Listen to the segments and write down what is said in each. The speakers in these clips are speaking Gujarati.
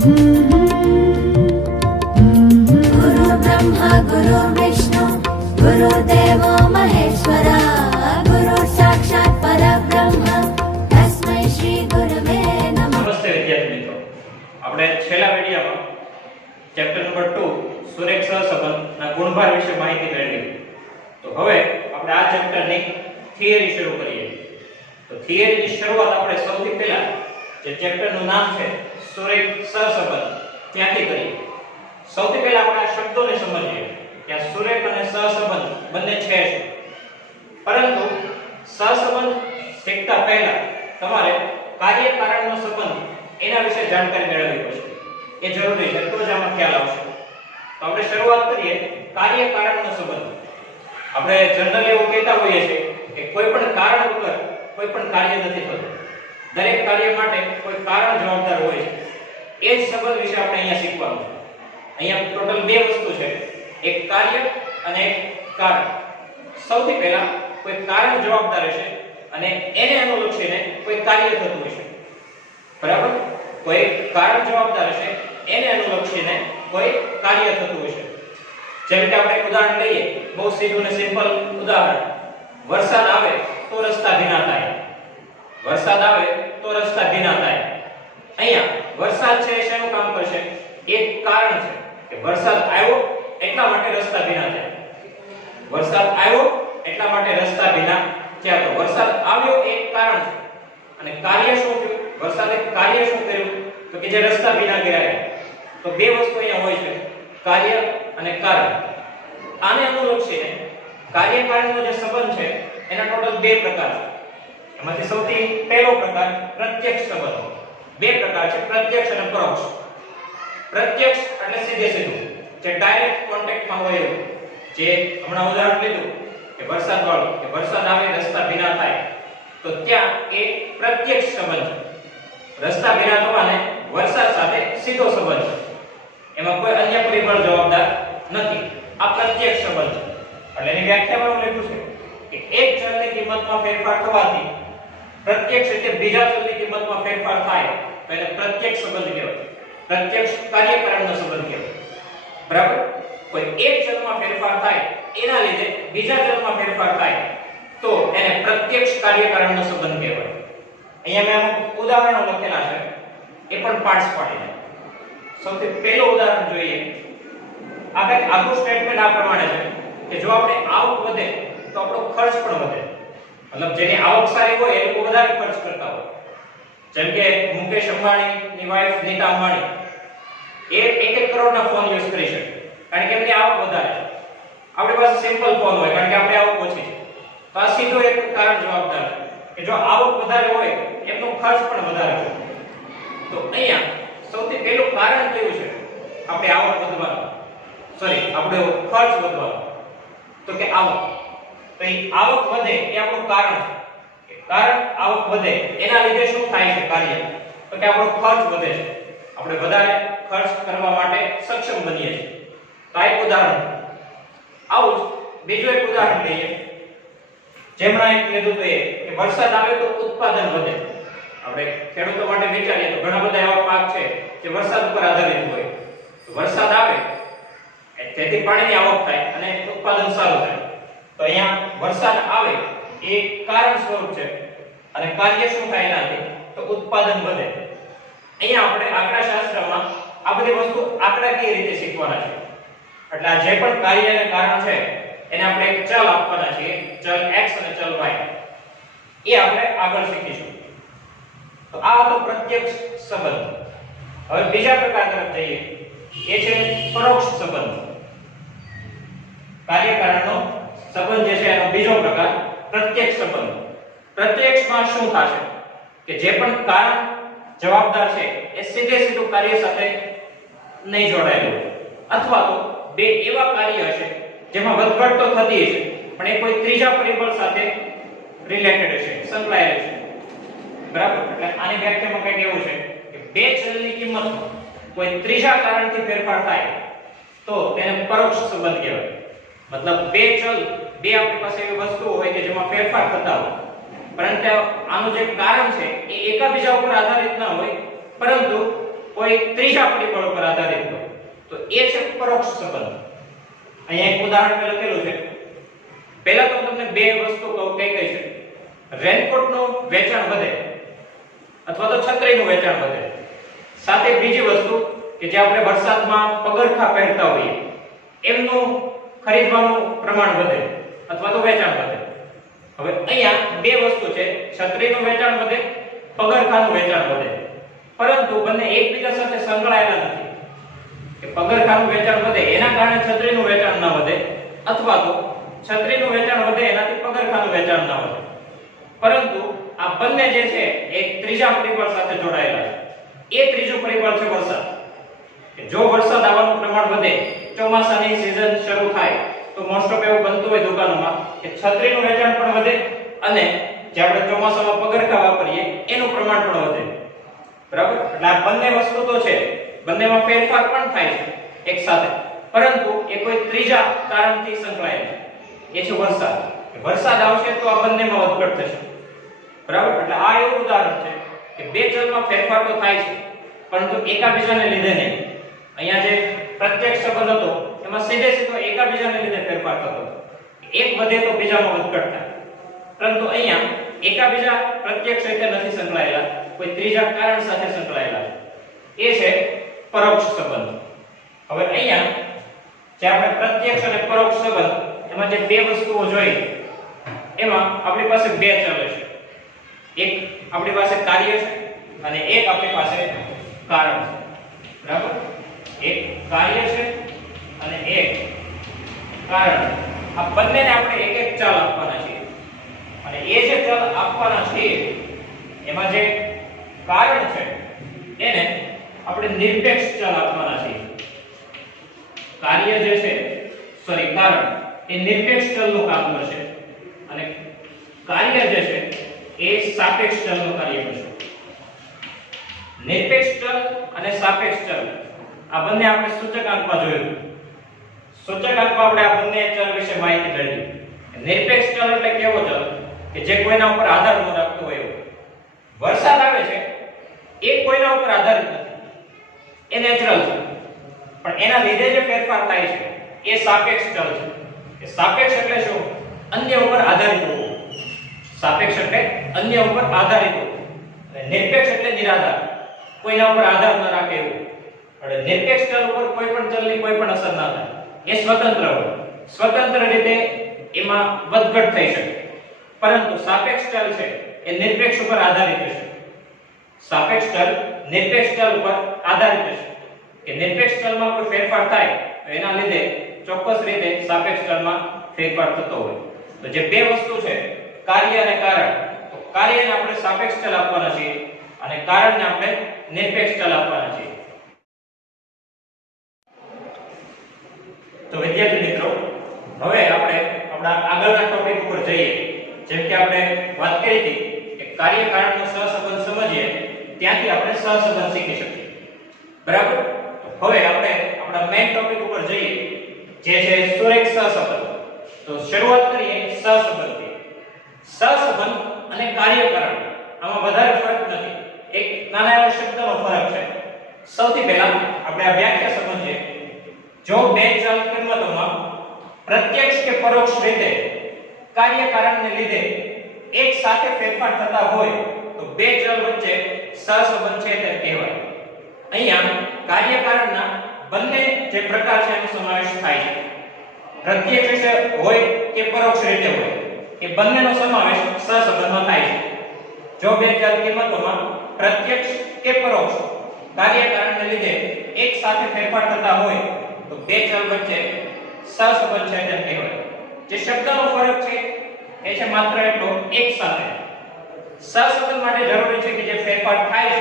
गुरु ब्रह्मा गुरु विष्णु गुरुदेवो महेश्वरा गुरु साक्षात् परब्रह्म तस्मै श्री गुरवे नमः। नमस्ते विद्यार्थी मित्रों, આપણે છેલ્લા વિડિયોમાં ચેપ્ટર નંબર 2 સુરેખ સહસંબંધના ગુણભાર વિશે માહિતી મેળવી. તો હવે આપણે આ ચેપ્ટરની થિયરી શરૂ કરીએ. તો થિયરીની શરૂઆત આપણે સૌથી પહેલા જે ચેપ્ટરનું નામ છે સુરેખ સહસંબંધ ત્યાંથી કરીએ. સૌથી પહેલા આપણે આ શબ્દોને સમજીએ કે આ સુરેખ અને સહસંબંધ બંને છે શું. પરંતુ સહસંબંધ શીખતા પહેલા તમારે કાર્ય કારણનો સંબંધ એના વિશે જાણકારી મેળવવી પડશે. એ જરૂરી છે, તો જ આમાં ખ્યાલ આવશે. તો આપણે શરૂઆત કરીએ કાર્ય કારણનો સંબંધ. આપણે જનરલી એવું કહેતા હોઈએ છીએ કે કોઈ પણ કારણ વગર કોઈ પણ કાર્ય નથી થતું. દરેક કાર્ય માટે કોઈ કારણ જવાબદાર હોય છે. એ જ સંબંધ વિશે આપણે અહીંયા શીખવાનું છે. અહીંયા ટોટલ બે વસ્તુ છે, એક કાર્ય અને એક કારણ. સૌથી પહેલા કોઈ કારણ જવાબદાર હશે અને એને અનુલક્ષીને કોઈ કાર્ય થતું હશે. બરાબર? કોઈ કારણ જવાબદાર હશે, એને અનુલક્ષીને કોઈ કાર્ય થતું હશે. જેમ કે આપણે ઉદાહરણ લઈએ, બહુ સીધું અને સિમ્પલ ઉદાહરણ. વરસાદ આવે તો રસ્તા ભીના થાય. વરસાદ આવે તો રસ્તા ભીના થાય. અહીંયા વરસાદ છે એ શેનું કામ કરશે? એક કારણ છે કે વરસાદ આવ્યો એટલા માટે રસ્તા ભીના થયા. વરસાદ આવ્યો એટલા માટે રસ્તા ભીના થયા. તો વરસાદ આવ્યો એક કારણ છે અને કાર્ય શું થયું? વરસાદે કાર્ય શું કર્યું? તો કે જે રસ્તા ભીના કરાયા. તો બે વસ્તુ અહીંયા હોય છે, કાર્ય અને કારણ. આને અનુલક્ષીને કાર્ય કારણનો જે સંબંધ છે એના ટોટલ બે પ્રકાર છે. એમાંથી સૌથી પહેલો પ્રકાર પ્રત્યક્ષ સંબંધ. બે પ્રકાર છે, પ્રત્યક્ષ અને પરોક્ષ. પ્રત્યક્ષ એટલે સીધે સીધું, જે ડાયરેક્ટ કોન્ટેક્ટમાં હોય એવું. જે હમણાં ઉદાહરણ લીધું કે વરસાદ વાળું, કે વરસાદ આવે રસ્તા ભીના થાય, તો ત્યાં એ પ્રત્યક્ષ સંબંધ છે. રસ્તા ભીના થવાને વરસાદ સાથે સીધો સંબંધ છે. એમાં કોઈ અન્ય પરિબળ જવાબદાર નથી. આ પ્રત્યક્ષ સંબંધ છે. એટલે એની વ્યાખ્યામાં એવું લખ્યું છે કે એક ચલની કિંમતમાં ફેરફાર થવાથી પ્રત્યક્ષ રીતે બીજા ચલની કિંમતમાં ફેરફાર થાય તો એને પ્રત્યક્ષ સંબંધ કહેવાય. પ્રત્યક્ષ કાર્યકારણનો સંબંધ કહેવાય. બરાબર? કોઈ એક ચલમાં ફેરફાર થાય એના લીધે બીજા ચલમાં ફેરફાર થાય તો એને પ્રત્યક્ષ કાર્યકારણનો સંબંધ કહેવાય. અહીંયા મેં અમુક ઉદાહરણો લખેલા છે, એ પણ પાર્ટ્સ પાડીને. સૌથી પહેલું ઉદાહરણ જોઈએ. આ કંઈક આખું સ્ટેટમેન્ટ આ પ્રમાણે છે કે જો આપણે આવક વધે તો આપણો ખર્ચ પણ વધે. મતલબ જેની આવક સારી હોય એ લોકો વધારે ખર્ચ કરતા હોય. જેમ કે મુકેશ અંબાણીની વાઇફ નીતા અંબાણી એ 1 કરોડના ફોન યુઝ કરી શકે કારણ કે એમની આવક વધારે છે. આપણી પાસે સિમ્પલ ફોન હોય કારણ કે આપણી આવક ઓછી છે. તો આ સીધું એક કારણ જવાબદાર છે કે જો આવક વધારે હોય એમનો ખર્ચ પણ વધારે હોય. તો અહીંયા સૌથી પહેલું કારણ કયું છે આપણે આવક વધવાનું? આપણો ખર્ચ વધવાનો. તો કે આવક. તો એ આવક વધે એ આપણું કારણ છે. કારણ આવક વધે એના લીધે શું થાય છે કાર્ય? તો કે આપણો ખર્ચ વધે છે. આપણે વધારે ખર્ચ કરવા માટે સક્ષમ બનીએ છીએ. તો આ એક ઉદાહરણ. આવું જ બીજું એક ઉદાહરણ લઈએ. જેમણા એક લીધું તો એ કે વરસાદ આવે તો ઉત્પાદન વધે. આપણે ખેડૂતો માટે વિચારીએ તો ઘણા બધા એવા પાક છે જે વરસાદ ઉપર આધારિત હોય. તો વરસાદ આવે તેથી પાણીની આવક થાય અને ઉત્પાદન સારું થાય. તો અહીંયા વરસાદ આવે એ કારણ સ્વરૂપ છે અને કાર્ય શું થાય એનાથી? તો ઉત્પાદન વધે. અહીંયા આપણે આંકડાશાસ્ત્રમાં આ બધી વસ્તુ આંકડાકીય રીતે શીખવાના છે. એટલે આ જે પણ કાર્ય અને કારણ છે એને આપણે એક ચલ આપવાના છે, ચલ x અને ચલ y. એ આપણે આગળ શીખીશું. તો આ હતો પ્રત્યક્ષ સંબંધ. હવે બીજા પ્રકાર તરફ જઈએ. એ છે પરોક્ષ સંબંધ. કાર્યકારણનો સંબંધ જે છે એનો બીજો પ્રકાર પ્રત્યક્ષ સંબંધ. પ્રત્યક્ષમાં શું થશે કે જે પણ કારણ જવાબદાર છે એ સીધે સીધું કાર્ય સાથે નહીં જોડાયેલું હોય, અથવા તો બે એવા કાર્ય હશે જેમાં વધઘટ તો થતી હશે પણ એ કોઈ ત્રીજા પરિબળ સાથે રિલેટેડ હશે, સંકળાયેલ હશે. બરાબર? એટલે આની વ્યાખ્યામાં કંઈક એવું છે કે બે ચલની કિંમતમાં કોઈ ત્રીજા કારણથી ફેરફાર થાય તો તેને પરોક્ષ સંબંધ કહેવાય. મતલબ બે ચલ, બે આપણી પાસે એવી વસ્તુઓ હોય કે જેમાં ફેરફાર થતા હોય, પરંતુ આનું જે કારણ છે એ એકબીજા ઉપર આધારિત ન હોય, પરંતુ કોઈ ત્રીજા પરિબળ પર આધારિત હોય તો એ છે પરોક્ષ સંબંધ. અહીંયા એક ઉદાહરણ મેં લખેલું છે. પહેલા તો તમને બે વસ્તુ કહું કઈ કઈ છે. રેનકોટનું વેચાણ વધે અથવા તો છત્રીનું વેચાણ વધે. સાથે બીજી વસ્તુ કે જે આપણે વરસાદમાં પગરખા પહેરતા હોઈએ એમનું ખરીદવાનું પ્રમાણ વધે અથવા તો વેચાણ વધે. હવે અહીંયા બે વસ્તુ છે, છત્રીનું વેચાણ વધે, પગરખાનું વેચાણ વધે. પરંતુ બંને એકબીજા સાથે સંકળાયેલા નથી. કે પગરખાનું વેચાણ વધે એના કારણે છત્રીનું વેચાણ ન વધે અથવા તો છત્રીનું વેચાણ વધે એનાથી પગરખાનું વેચાણ ન વધે. પરંતુ આ બંને જે છે એક ત્રીજા પરિબળ સાથે જોડાયેલા છે. એ ત્રીજું પરિબળ છે વરસાદ. કે જો વરસાદ આવવાનું પ્રમાણ વધે, ચોમાસાની સિઝન શરૂ થાય તો મોસ્ટ ઓફ એવું બનતું હોય દુકાનોમાં કે છત્રીનું વેચાણ પણ વધે અને જે આપણે ચોમાસામાં પગરખા વાપરીએ એનું પ્રમાણ પણ વધે. બરાબર? એટલે આ બંને વસ્તુ તો છે, બંનેમાં ફેરફાર પણ થાય છે એક સાથે, પરંતુ એ કોઈ ત્રીજા કારણથી સંકળાયેલ છે. એ છે વરસાદ. વરસાદ આવશે તો આ બંનેમાં વધઘટ થશે. બરાબર? એટલે આ એવું ઉદાહરણ છે કે બે ચલમાં ફેરફાર તો થાય છે પરંતુ એકાબીજાને લીધે નહીં. અહીંયા જે પ્રત્યક્ષ સંબંધ હતો એમાં સીધે સીધો એકાબીજાને લીધે ફેરફાર થતો. એક વધે તો બીજામાં વધઘટ થાય. પરંતુ અહીંયા એકાબીજા પ્રત્યક્ષ રીતે નથી સંકળાયેલા, કોઈ ત્રીજા કારણ સાથે સંકળાયેલા છે. એ છે પરોક્ષ સંબંધ. હવે અહીંયા જે આપણે પ્રત્યક્ષ અને પરોક્ષ સંબંધ એમાં જે બે વસ્તુઓ જોઈ એમાં આપણી પાસે બે ચલ છે. એક આપણી પાસે કાર્ય છે અને એક આપણી પાસે કારણ છે. બરાબર? એક કાર્ય છે અને એક કારણ. આ બંનેને આપણે એક એક ચલ આપવાના છે અને એ જે ચલ આપવાના છે એમાં જે કારણ છે એને આપણે નિરપેક્ષ ચલ આપવાના છે. કાર્ય જે છે કારણ એ નિરપેક્ષ ચલનું કામ કરશે અને કાર્ય જે છે એ સાપેક્ષ ચલનું કાર્ય કરશે. નિરપેક્ષ ચલ અને સાપેક્ષ ચલ આ બંને આપણે સૂચકાંકમાં જોયું. સૂચકાંકમાં આપણે આ બંને ચલ વિશે માહિતી મેળવી. નિરપેક્ષ ચલ એટલે કેવો ચલ કે જે કોઈના ઉપર આધાર ન રાખતો હોય એવો. વરસાદ આવે છે એ કોઈના ઉપર આધારિત નથી, એ નેચરલ છે, પણ એના લીધે જે ફેરફાર થાય છે એ સાપેક્ષ ચલ છે. એ સાપેક્ષ એટલે શું? અન્ય ઉપર આધારિત હોવું. સાપેક્ષ એટલે અન્ય ઉપર આધારિત હોવું અને નિરપેક્ષ એટલે નિરાધાર, કોઈના ઉપર આધાર ન રાખે એવું. એટલે નિરપેક્ષ ચલ ઉપર કોઈ પણ ચલની કોઈ પણ અસર ન થાય. એ સ્વતંત્ર હોય, સ્વતંત્ર રીતે એમાં વધઘટ થઈ શકે. પરંતુ સાપેક્ષ ચલ છે એ નિરપેક્ષ ઉપર આધારિત હશે. સાપેક્ષ ચલ નિરપેક્ષ ચલ ઉપર આધારિત હશે કે નિરપેક્ષ ચલમાં કોઈ ફેરફાર થાય તો એના લીધે ચોક્કસ રીતે સાપેક્ષ ચલમાં ફેરફાર થતો હોય. તો જે બે વસ્તુ છે કાર્ય અને કારણ, તો કાર્યને આપણે સાપેક્ષ ચલ આપવાના છે અને કારણને આપણે નિરપેક્ષ ચલ આપવાના છે. તો વિદ્યાર્થી મિત્રો, હવે આપણે આપણા આગળના ટોપિક ઉપર જઈએ. જેમ કે આપણે વાત કરી હતી કે કાર્ય કારણનો સહસંબંધ સમજીએ ત્યાંથી આપણે સહસંબંધ શીખી શકીએ. બરાબર? તો હવે આપણે આપણા મેઇન ટોપિક ઉપર જઈએ જે છે સુરેખ સહસંબંધ. તો શરૂઆત કરીએ સહસંબંધથી. સહસંબંધ અને કાર્ય કારણ આમાં વધારે ફરક નથી, એક નાના એવા શબ્દનો ફરક છે. સૌથી પહેલા આપણે આ વ્યાખ્યા સમજીએ. જો બે ચલ કિંમતોમાં પ્રત્યક્ષ કે પરોક્ષ રીતે કાર્ય કારણને લીધે એક સાથે ફેરફાર થતા હોય તો બે ચલ વચ્ચે સહસંબંધ છે તેમ કહેવાય. અહીંયા કાર્ય કારણના બંને જે પ્રકાર છે એનો સમાવેશ થાય છે. પ્રત્યક્ષ રીતે હોય કે પરોક્ષ રીતે હોય, એ બંનેનો સમાવેશ સહસંબંધમાં થાય છે. જો બે ચલ કિંમતોમાં પ્રત્યક્ષ કે પરોક્ષ કાર્ય કારણને લીધે એક સાથે ફેરફાર થતા હોય તો બે ચલ વચ્ચે સહસંબંધ છે તેમ કહેવાય. જે શબ્દનો ફરક છે એ છે માત્ર એટલો એક સાથે. સહસંબંધ માટે જરૂરી છે કે જે ફેરફાર થાય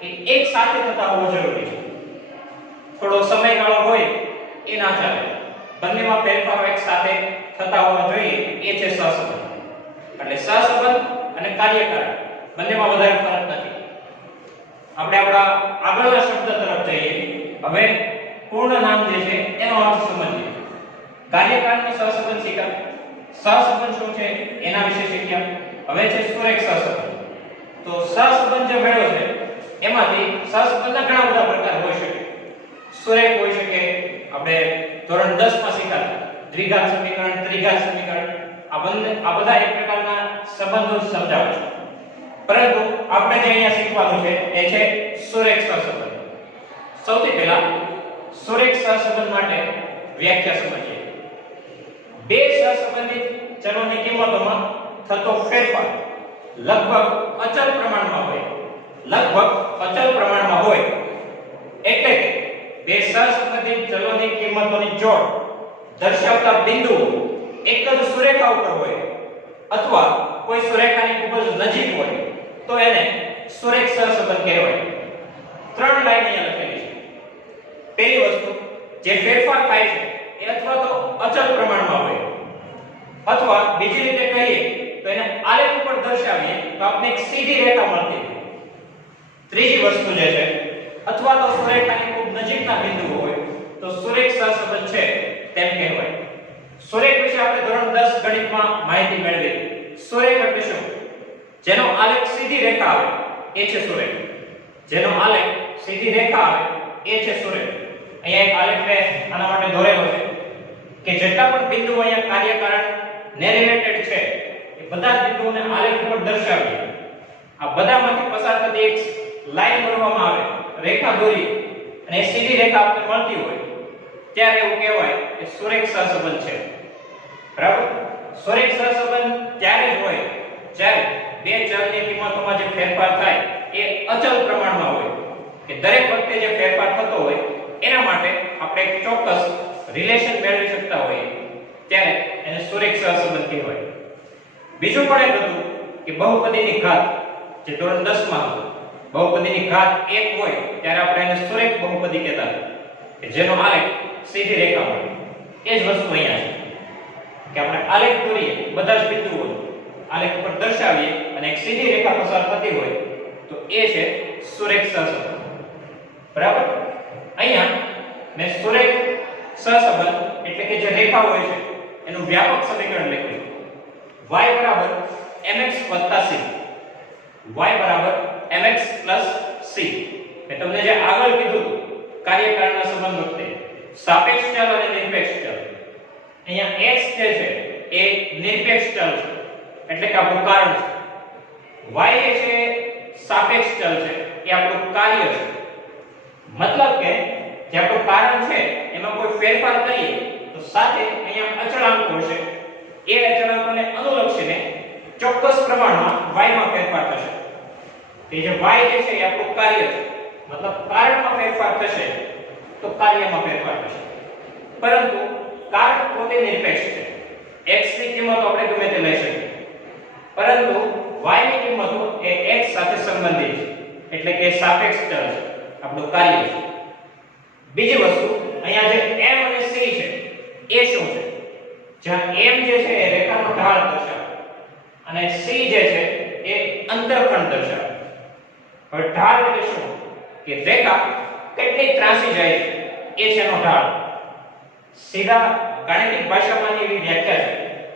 છે એ એક સાથે થતા હોવો જરૂરી છે. થોડો સમયગાળો હોય એ ના ચાલે. બંનેમાં ફેરફારો એક સાથે થતા હોવા જોઈએ, એ છે સહસંબંધ. એટલે સહસંબંધ અને કાર્યકારણ બંનેમાં વધારે ફરક નથી. આપણે આપણા આગળના શબ્દ તરફ જઈએ. હવે પૂર્ણ નામ જે છે એનો અર્થ સમજીએ. કાર્યકારણનો સહસંબંધ શીખ્યા, સહસંબંધ શું છે એના વિશે શીખ્યા. હવે છે સુરેખ સહસંબંધ. તો સહસંબંધ જે મેળવ્યો છે એમાંથી સહસંબંધના ઘણા બધા પ્રકાર હોઈ શકે. સુરેખ હોઈ શકે, આપણે ધોરણ 10 માં શીખ્યા દ્વિઘાત સમીકરણ, ત્રિઘાત સમીકરણ, આ બધા એક પ્રકારના સંબંધો સમજાવે છે. પરંતુ આપણે જે અહીંયા શીખવાનું છે એ છે સુરેખ સહસંબંધ. સૌથી પહેલા સુરેખ સહસંબંધ માટે વ્યાખ્યા સમજીએ. બે સહસંબંધિત ચલોની કિંમતોમાં થતો ફેરફાર લગભગ અચળ પ્રમાણમાં હોય. એટલે કે બે સહસંબંધિત ચલોની કિંમતોની જોડ દર્શાવતા બિંદુઓ એક જ સુરેખા ઉપર હોય અથવા કોઈ સુરેખાની ખૂબ જ નજીક હોય તો એને સુરેખ સહસંબંધ કહેવાય. ત્રણ લાઈન અહીંયા લખેલી છે. પહેલી વસ્તુ, જે ફેરફાર થાય છે એ અથવા તો અચળ પ્રમાણમાં હોય અથવા બીજી રીતે કહીએ તો એને આલેખ ઉપર દર્શાવીએ તો આપણે એક સીધી રેખા મળતી હોય. ત્રીજી વસ્તુ જે છે, અથવા તો સુરેખાની ખૂબ નજીકના બિંદુઓ હોય તો સુરેખ સહસંબંધ છે તેમ કહેવાય. સુરેખ વિશે આપણે ધોરણ 10 ગણિતમાં માહિતી મેળવી. સુરેખ એટલે શું? જેનો આલેખ સીધી રેખા આવે એ છે સુરેખ. જેનો આલેખ સીધી રેખા આવે એ છે સુરેખ. અહીંયા એક આલેખ મેં આના માટે દોરેલો છે કે જેટલા પણ બિંદુઓ અહીંયા કાર્યકારણ ને રિલેટેડ છે એ બધા જ બિંદુઓને આલેખ ઉપર દર્શાવીએ. આ બધામાંથી પસાર થતી એક લાઈન દોરવામાં આવે, રેખા દોરી અને સીધી રેખા આપણે મળતી હોય ત્યારે એવું કહેવાય કે સુરેખ સહસંબંધ છે. બરાબર? સુરેખ સહસંબંધ ત્યારે જ હોય જ્યારે બે ચલની કિંમતોમાં જે ફેરફાર થાય એ અચળ પ્રમાણમાં હોય કે દરેક વખતે જે ફેરફાર થતો હોય એના માટે આપણે એક ચોક્કસ રિલેશન મેળવી શકતા હોઈએ ત્યારે એને સુરેખ સહસંબંધ કહેવાય. બીજું પણ એક હતું કે બહુપદીની ઘાત, જે ધોરણ 10 માં હતું. બહુપદીની ઘાત 1 હોય ત્યારે આપણે એને સુરેખ બહુપદી કહેતા કે જેનો આલેખ સીધી રેખા હોય. એ જ વસ્તુ અહીંયા છે કે આપણે આલેખ દોરીએ, બધા જ બિંદુઓ આલેખ ઉપર દર્શાવીએ અને એક સીધી રેખા પસાર થતી હોય તો એ છે સુરેખ સહસંબંધ. બરાબર? અહીંયા મેં સુરેખ સહસંબંધ એટલે કે જે રેખા હોય છે એનું વ્યાપક સમીકરણ લખ્યું. y mx c. y mx c. મેં તમને જે આગળ કીધું કાર્યકારણના સંબંધ વખતે સાપેક્ષ ચલ અને નિરપેક્ષ ચલ. અહીંયા x જે છે એ નિરપેક્ષ ચલ છે એટલે કે આપણું કારણ છે. y જે છે સાપેક્ષ ચલ છે એ આપણું કાર્ય છે. મતલબ કે જે આપણું કારણ છે એમાં કોઈ ફેરફાર કરીએ તો સાથે અહીંયા અચળાંકો હશે. એ અચળાંકોને અનુલક્ષીને ચોક્કસ પ્રમાણમાં y માં ફેરફાર થશે. તે જે y જે છે એ આપણું કાર્ય છે. મતલબ કારણમાં ફેરફાર થશે તો કાર્યમાં ફેરફાર થશે. પરંતુ કારણ પોતે નિરપેક્ષ છે. x ની કિંમત આપણે ગમે તે લઈ શકીએ. પરંતુ y ની કિંમતો એ x સાથે સંબંધિત છે. એટલે કે સાપેક્ષ ચલ છે, આપણું કાર્ય છે. બીજી વસ્તુ, અહીંયા જે m અને c છે એ શું છે? જ્યાં m જે છે એ રેખાનો ઢાળ દર્શાવે અને c જે છે એ અંતરખંડ દર્શાવે. હવે ઢાળ એટલે શું? કે રેખા કેટલી ત્રાસી જાય છે એ છે એનો ઢાળ. સીધા ગાણિતિક ભાષામાં એવી વ્યાખ્યા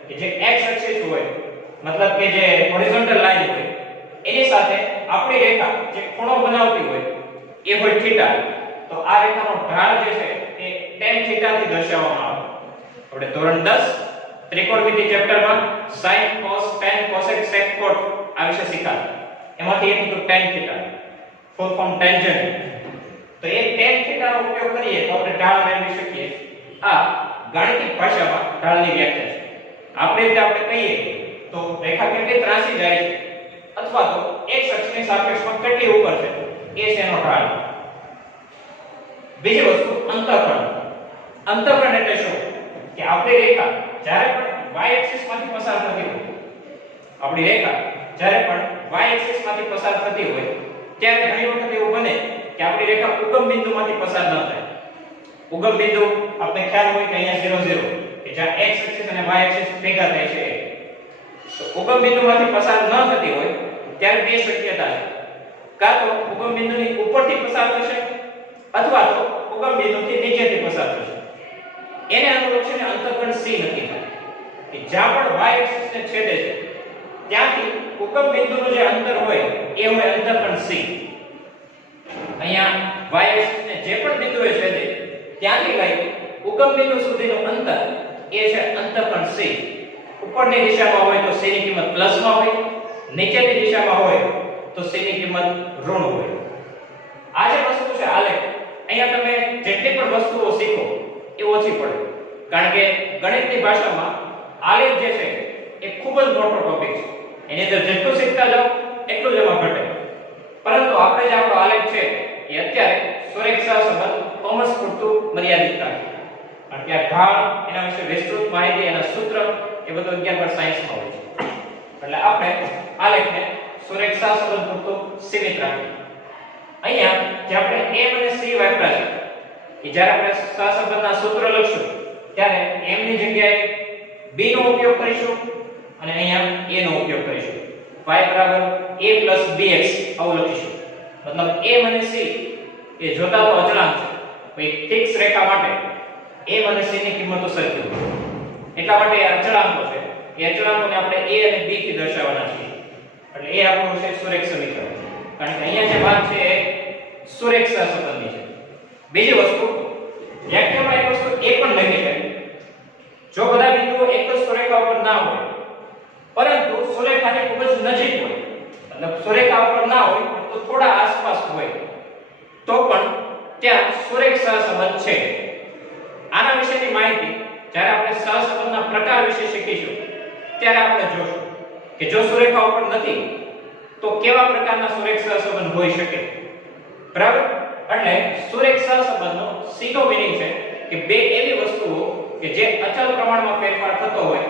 છે કે જે x અક્ષ હોય, મતલબ કે જે હોરિઝોન્ટલ લાઈન હોય એની સાથે આપણી રેખા જે ખૂણો બનાવતી હોય એ હોય થીટા. તો આ રેખાનો ઢાળ જે છે એ tan થીટા થી દર્શાવવામાં આવે. આપણે ધોરણ 10 ત્રિકોણમિતિ ચેપ્ટરમાં sin cos tan cosec sec cot આ વિશે શીખ્યા. એમાંથી એક હતું tan theta, full form tangent. તો એ tan થીટા નો ઉપયોગ કરીએ તો આપણે ઢાળ મેળવી શકીએ. આ ગાણિતિક ભાષામાં ઢાળની વ્યાખ્યા છે. આપણે રીતે આપણે કહીએ તો રેખા કેટલી ત્રાસી જાય છે અથવા તો x અક્ષની સાપેક્ષમાં કેટલી ઉપર છે એ છે એનો ઢાળ. બીજી વસ્તુ, અંતરખંડ. અંતરખંડ એટલે શું? કે આપણી રેખા જ્યારે પણ y એક્સિસ માંથી પસાર થતી હોય, આપણી રેખા જ્યારે પણ y એક્સિસ માંથી પસાર થતી હોય ત્યારે ઘણી વખત એવું બને કે આપણી રેખા ઉગમ બિંદુમાંથી પસાર ન થાય. ઉગમ બિંદુ આપણે ખ્યાલ હોય કે અહીંયા 0 0 કે જ્યાં x એક્સિસ અને y એક્સિસ ભેગા થાય છે. તો ઉગમ બિંદુમાંથી પસાર ન થતી હોય ત્યારે બે શક્યતા છે. કાં તો ઉગમ બિંદુની ઉપરથી પસાર થશે અથવા તો ઉગમ બિંદુથી નીચેથી પસાર થશે. એને અનુલક્ષીને અંતરખંડ c નક્કી થાય કે જ્યાં પણ y એક્સિસ ને છેદે છે ત્યાંથી ઉગમ બિંદુનું જે અંતર હોય એ હોય અંતરખંડ c. અહીંયા y અક્ષ ને જે પણ બિંદુએ છેદે ત્યાંથી લઈ ઉગમ બિંદુ સુધીનું અંતર એ છે અંતઃખંડ C. ઉપરની દિશામાં હોય તો C ની કિંમત પ્લસમાં હોય, નીચેની દિશામાં હોય તો C ની કિંમત ઋણ હોય. આ જે વસ્તુ છે આલેખ, અહીંયા તમે જેટલી પણ વસ્તુઓ શીખો એ ઓછી પડે, કારણ કે ગણિતની ભાષામાં આલેખ જે છે એ ખૂબ જ મોટો ટોપિક છે. એની અંદર જેટલું શીખતા જાઓ એટલું જ એમાં ઘટે. પરંતુ આપણે જે આપણો આલેખ છે એ અત્યારે સુરેખા સંબંધ કોમર્સ પૂરતું મર્યાદિત રાખીએ, કારણ કે આ ઢાળ એના વિશે વિસ્તૃત માહિતી, એના સૂત્ર એ બધું 11 પર સાયન્સમાં હોય છે. એટલે આપણે આલેખને સુરેખા સંબંધ પૂરતું સીમિત રાખીએ. અહીંયા જે આપણે m અને c વાપર્યા છે એ જ્યારે આપણે સહસંબંધના સૂત્ર લખશું ત્યારે m ની જગ્યાએ b નો ઉપયોગ કરીશું અને અહીંયા a નો ઉપયોગ કરીશું. y બરાબર a + bx આવું લખીશું. મતલબ m અને c એ જોતા તો અચળાંક છે, કોઈ ફિક્સ રેખા માટે m અને c ની કિંમતો સરખી હોય. એટલા માટે આ અચળાંકો છે, એ અચળાંકોને આપણે a અને b થી દર્શાવવાના છે. એટલે એ આપણું છે સુરેખ સમીકરણ, કારણ કે અહીંયા જે ભાગ છે એ સુરેખ સહસંબંધી છે. બીજી વસ્તુ, વ્યાખ્યામાં એક વસ્તુ એ પણ લખી છે, જો બધા બિંદુઓ એક જ સુરેખા ઉપર ના હોય પરંતુ સુરેખાની ખૂબ જ નજીક હોય, મતલબ સુરેખા ઉપર ના હોય તો થોડા આસપાસ હોય, તો પણ ત્યાં સુરેખ સહસંબંધ છે. આના વિશેની માહિતી જ્યારે આપણે સહસંબંધના પ્રકાર વિશે શીખીશું ત્યારે આપણે જોશું કે જો સુરેખા ઉપર નથી તો કેવા પ્રકારના સુરેખ સહસંબંધ હોઈ શકે. બરાબર? એટલે સુરેખ સહસંબંધનો સીધો મીનિંગ છે કે બે એવી વસ્તુઓ કે જે અચળ પ્રમાણમાં ફેરફાર થતો હોય,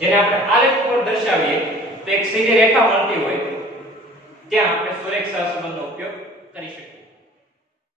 જેને આપણે આલેખ પર દર્શાવીએ તો એક સીધી રેખા મળતી હોય, ત્યાં આપણે સુરેખ સહસંબંધનો ઉપયોગ કરી શકીએ.